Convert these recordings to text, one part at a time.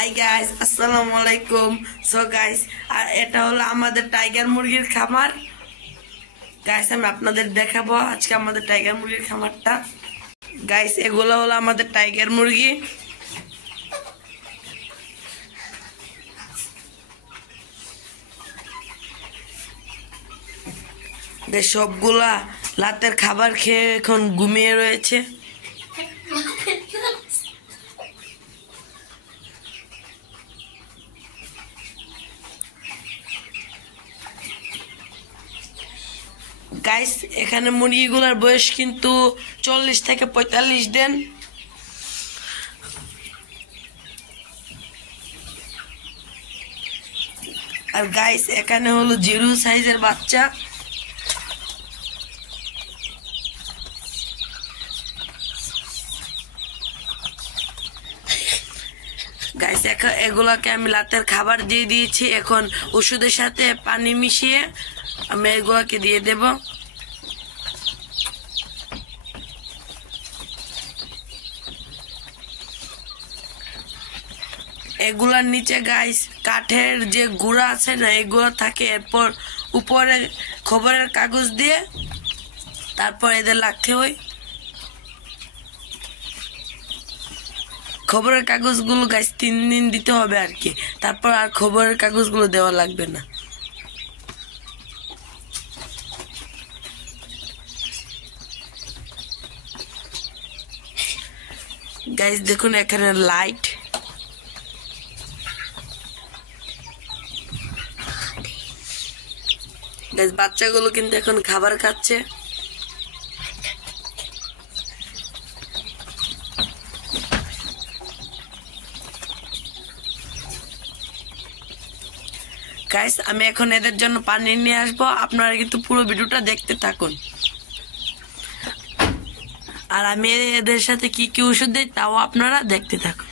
Hi guys, আসসালামু আলাইকুম। So guys, আর এটা হলো আমাদের টাইগার মুরগির খামার। গাইস, আমি আপনাদের দেখাবো আজকে আমাদের টাইগার মুরগির খামারটা। গাইস, এগুলো হলো আমাদের টাইগার মুরগি। সবগুলা রাতের খাবার খেয়ে এখন ঘুমিয়ে রয়েছে। গাইস, এখানে মুরগিগুলোর বয়স কিন্তু 40 থেকে 45 দিন। আর গাইস, এখানে হলো জিরো সাইজের বাচ্চা। গাইস, এগুলাকে আমি রাতের খাবার দিয়ে দিয়েছি। এখন ওষুধের সাথে পানি মিশিয়ে আমি এগুলাকে দিয়ে দেব। এগুলার নিচে গাইস কাঠের যে গুঁড়া আছে না, এগুলো থাকে। এরপর উপরে খবরের কাগজ দিয়ে তারপর এদের রাখতে হয়। খবরের কাগজগুলো গাইস 3 দিন দিতে হবে আর কি, তারপর আর খবরের কাগজগুলো দেওয়া লাগবে না। গাইস দেখুন, এখানে লাইট। গাইস, বাচ্চাগুলো কিন্তু এখন খাবার খাচ্ছে। গাইস, আমি এখন এদের জন্য পানি নিয়ে আসবো। আপনারা কিন্তু পুরো ভিডিওটা দেখতে থাকুন। আর আমি এদের সাথে কি কি ওষুধ দিই তাও আপনারা দেখতে থাকুন।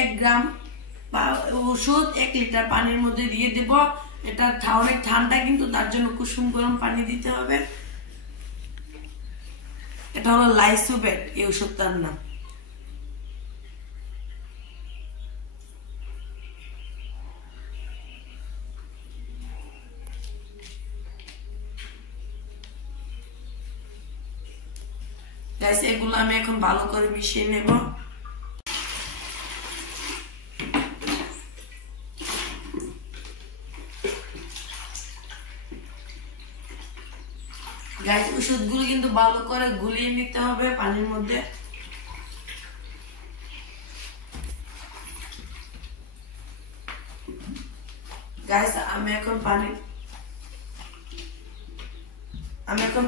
1 গ্রাম ওষুধ 1 লিটার পানির মধ্যে দিয়ে দেব। এটা অনেক ঠান্ডা, কিন্তু তার জন্য কুসুম গরম পানি দিতে হবে। এটা হলো লাইসোবেট, এই ওষুধটার নাম। গাইস, এগুলো আমি এখন ভালো করে মিশিয়ে নেব। গাইস, ওষুধগুলো কিন্তু ভালো করে গুলিয়ে নিতে হবে পানির মধ্যে। গাইস, আমি এখন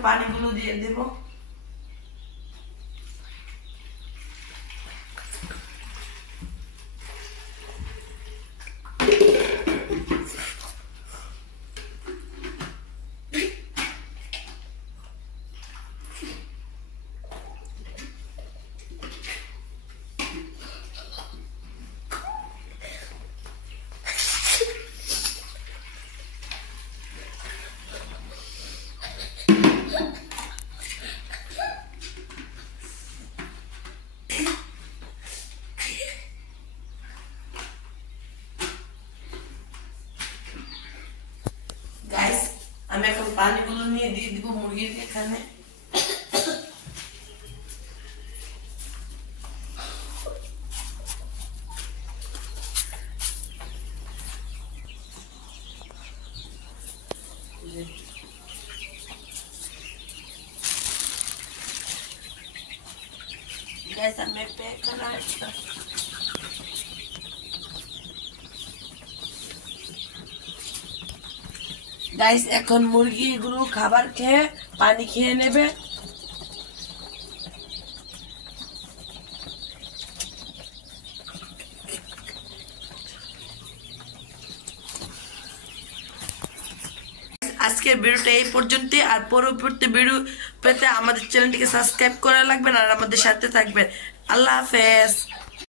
পানিগুলো দিয়ে দেব। গাইস, আমি এখন পানিগুলো নিয়ে দিয়ে দিব মুরগির এখানে। গাইস, আমি একটা এখানে গাইস, এখন মুরগিগুলো খাবার খেয়ে পানি খেয়ে নেবে। আজকের ভিডিওটা এই পর্যন্তই। আর পরবর্তী ভিডিও পেতে আমাদের চ্যানেলটিকে সাবস্ক্রাইব করা লাগবে আর আমাদের সাথে থাকবেন। আল্লাহ হাফেজ।